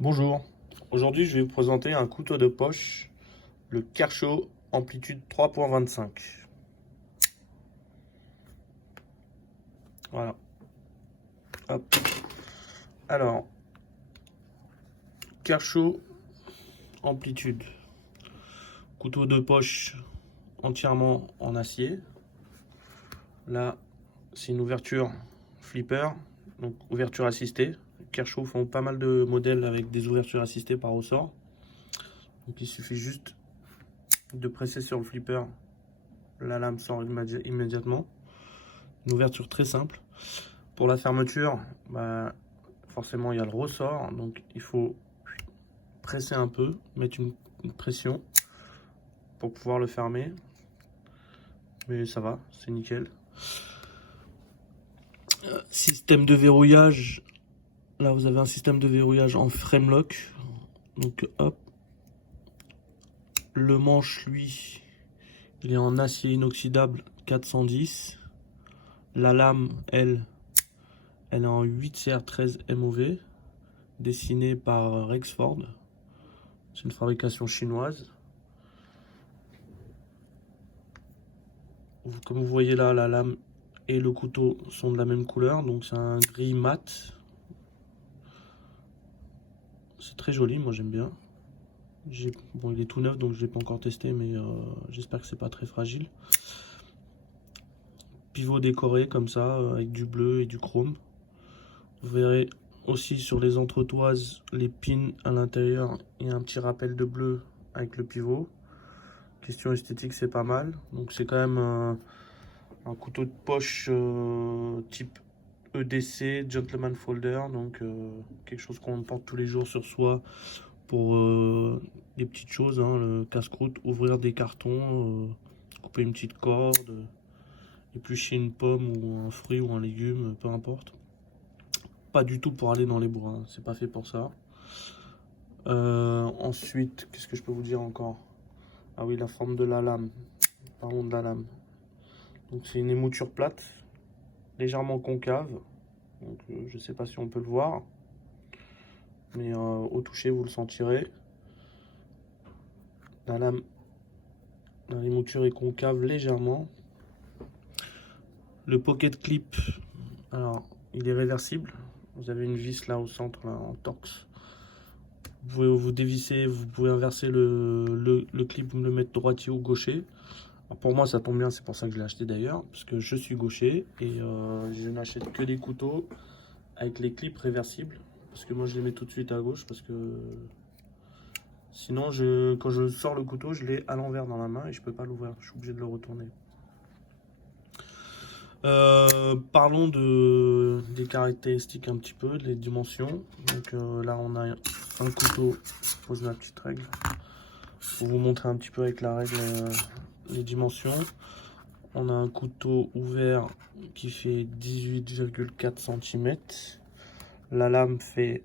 Bonjour, aujourd'hui je vais vous présenter un couteau de poche, le Kershaw Amplitude 3.25. Voilà. Hop. Alors, Kershaw Amplitude, couteau de poche entièrement en acier. Là, c'est une ouverture flipper, donc ouverture assistée. Kershaw font pas mal de modèles avec des ouvertures assistées par ressort. Donc il suffit juste de presser sur le flipper, la lame sort immédiatement. Une ouverture très simple. Pour la fermeture, forcément il y a le ressort, donc il faut presser un peu, mettre une pression pour pouvoir le fermer. Mais ça va, c'est nickel. Système de verrouillage. Là vous avez un système de verrouillage en frame lock. Donc hop. Le manche lui, il est en acier inoxydable 410. La lame, elle est en 8CR13 MOV, dessinée par Rexford. C'est une fabrication chinoise. Comme vous voyez là, la lame et le couteau sont de la même couleur, donc c'est un gris mat. C'est très joli, moi j'aime bien. Bon, il est tout neuf, donc je l'ai pas encore testé, mais j'espère que c'est pas très fragile. Pivot décoré comme ça, avec du bleu et du chrome. Vous verrez aussi sur les entretoises, les pins à l'intérieur, il y a un petit rappel de bleu avec le pivot. Question esthétique, c'est pas mal. Donc c'est quand même un couteau de poche type EDC, Gentleman Folder, donc quelque chose qu'on porte tous les jours sur soi pour des petites choses, hein, le casse-croûte, ouvrir des cartons, couper une petite corde, éplucher une pomme ou un fruit ou un légume, peu importe. Pas du tout pour aller dans les bois, hein, c'est pas fait pour ça. Ensuite, qu'est-ce que je peux vous dire encore? Ah oui, la forme de la lame. Parlons de la lame. Donc c'est une émouture plate, légèrement concave. Donc je sais pas si on peut le voir, mais au toucher vous le sentirez. La lame, la émouture est concave légèrement. Le pocket clip, alors il est réversible. Vous avez une vis là au centre, là, en torx. Vous pouvez vous dévisser, vous pouvez inverser le clip, vous me le mettre droitier ou gaucher. Alors pour moi ça tombe bien, c'est pour ça que je l'ai acheté d'ailleurs, parce que je suis gaucher et je n'achète que des couteaux avec les clips réversibles, parce que moi je les mets tout de suite à gauche, parce que sinon quand je sors le couteau, je l'ai à l'envers dans la main et je peux pas l'ouvrir, je suis obligé de le retourner. Parlons des caractéristiques un petit peu, des dimensions. Donc là on a un couteau, je pose ma petite règle pour vous montrer un petit peu avec la règle les dimensions. On a un couteau ouvert qui fait 18,4 cm. La lame fait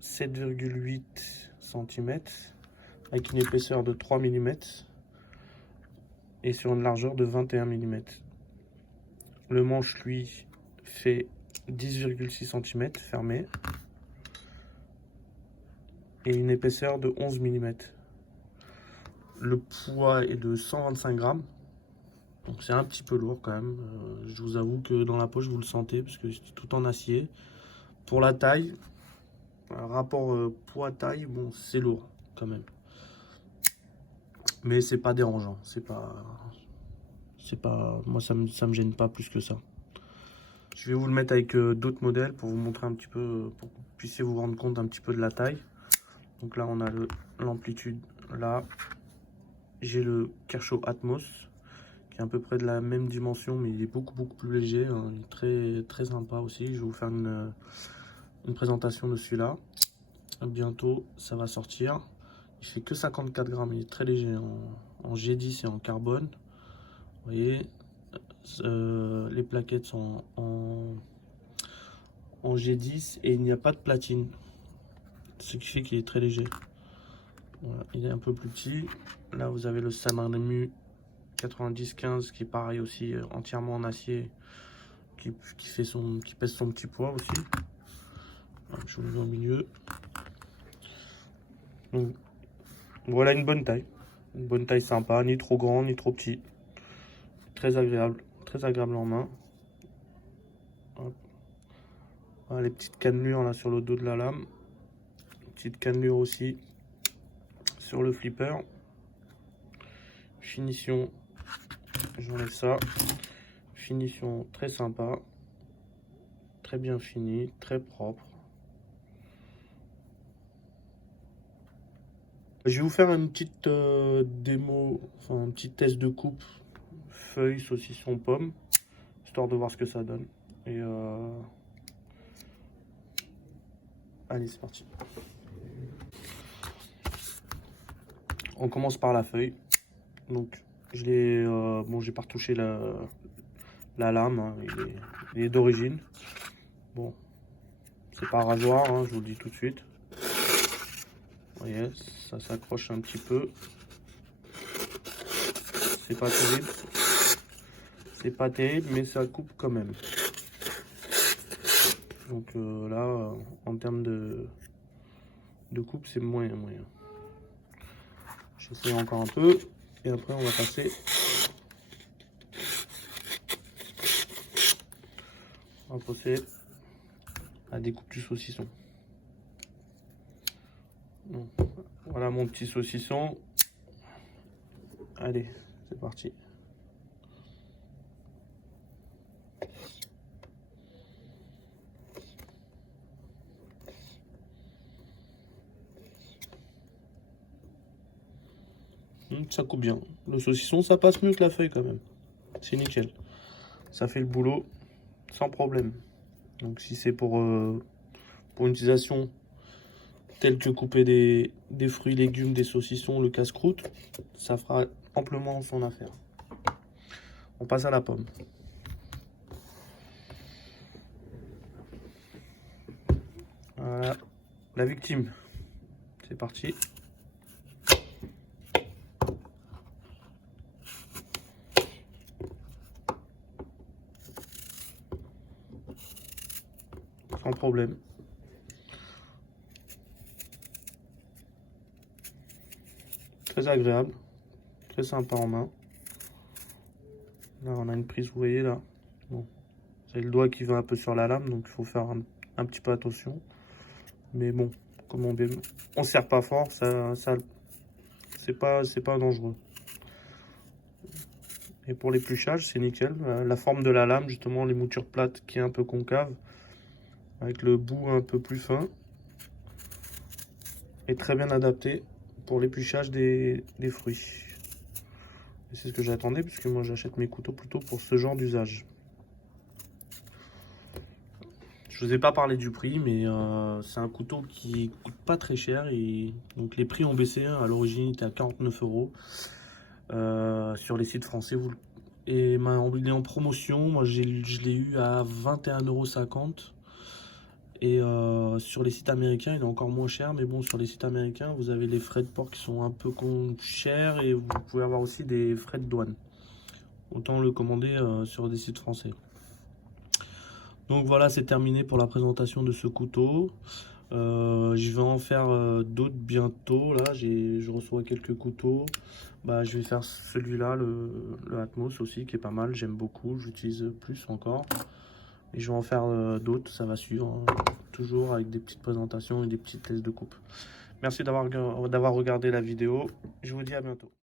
7,8 cm avec une épaisseur de 3 mm et sur une largeur de 21 mm. Le manche lui fait 10,6 cm fermé et une épaisseur de 11 mm. Le poids est de 125 grammes, donc c'est un petit peu lourd quand même. Je vous avoue que dans la poche vous le sentez parce que c'est tout en acier. Pour la taille, rapport poids-taille, bon c'est lourd quand même. Mais c'est pas dérangeant, moi ça me gêne pas plus que ça. Je vais vous le mettre avec d'autres modèles pour vous montrer un petit peu, pour que vous puissiez vous rendre compte un petit peu de la taille. Donc là on a l'amplitude, là j'ai le Kershaw Atmos qui est à peu près de la même dimension, mais il est beaucoup plus léger, hein, il est très sympa aussi. Je vais vous faire une présentation de celui-là. Bientôt ça va sortir. Il fait que 54 grammes, il est très léger en G10 et en carbone. Vous voyez, les plaquettes sont en G10 et il n'y a pas de platine, ce qui fait qu'il est très léger. Voilà, il est un peu plus petit. Là vous avez le Sanremu 9015 qui est pareil aussi, entièrement en acier, qui pèse son petit poids aussi. Alors, je vous le mets au milieu. Donc, voilà une bonne taille. Une bonne taille sympa, ni trop grand, ni trop petit. Très agréable en main. Hop. Voilà, les petites cannelures là sur le dos de la lame. Petite cannelure aussi sur le flipper. Finition, j'enlève ça. Finition très sympa. Très bien fini, très propre. Je vais vous faire une petite démo, enfin un petit test de coupe feuille, saucisson, pomme, histoire de voir ce que ça donne. Et allez, c'est parti. On commence par la feuille. Donc je l'ai, bon, j'ai pas retouché la lame, hein, il est d'origine. Bon, c'est pas un rasoir, hein, je vous le dis tout de suite. Vous voyez, ça s'accroche un petit peu. C'est pas terrible. C'est pas terrible, mais ça coupe quand même. Donc là, en termes de coupe, c'est moyen. J'essaie encore un peu. Et après, on va passer à découpe du saucisson. Donc, voilà mon petit saucisson. Allez, c'est parti. Ça coupe bien. Le saucisson, ça passe mieux que la feuille quand même. C'est nickel. Ça fait le boulot sans problème. Donc si c'est pour une utilisation telle que couper des fruits, légumes, des saucissons, le casse-croûte, ça fera amplement son affaire. On passe à la pomme. Voilà, la victime. C'est parti. Sans problème. Très agréable. Très sympa en main. Là, on a une prise, vous voyez là. Bon, c'est le doigt qui va un peu sur la lame, donc il faut faire un petit peu attention. Mais bon, comme on serre pas fort, ça c'est pas dangereux. Et pour l'épluchage, c'est nickel. La forme de la lame, justement, les moutures plates qui est un peu concave, avec le bout un peu plus fin, est très bien adapté pour l'épluchage des fruits. Et c'est ce que j'attendais, puisque moi j'achète mes couteaux plutôt pour ce genre d'usage. Je vous ai pas parlé du prix, mais c'est un couteau qui coûte pas très cher. Et donc les prix ont baissé. À l'origine, il était à 49 € sur les sites français. Et il est en promotion. Moi, je l'ai eu à 21,50 €. Et sur les sites américains, il est encore moins cher. Mais bon, sur les sites américains, vous avez les frais de port qui sont un peu chers. Et vous pouvez avoir aussi des frais de douane. Autant le commander sur des sites français. Donc voilà, c'est terminé pour la présentation de ce couteau. Je vais en faire d'autres bientôt. Là, je reçois quelques couteaux. Je vais faire celui-là, le Atmos aussi, qui est pas mal. J'aime beaucoup, j'utilise plus encore. Et je vais en faire d'autres, ça va suivre. Hein, toujours avec des petites présentations et des petits tests de coupe. Merci d'avoir regardé la vidéo. Je vous dis à bientôt.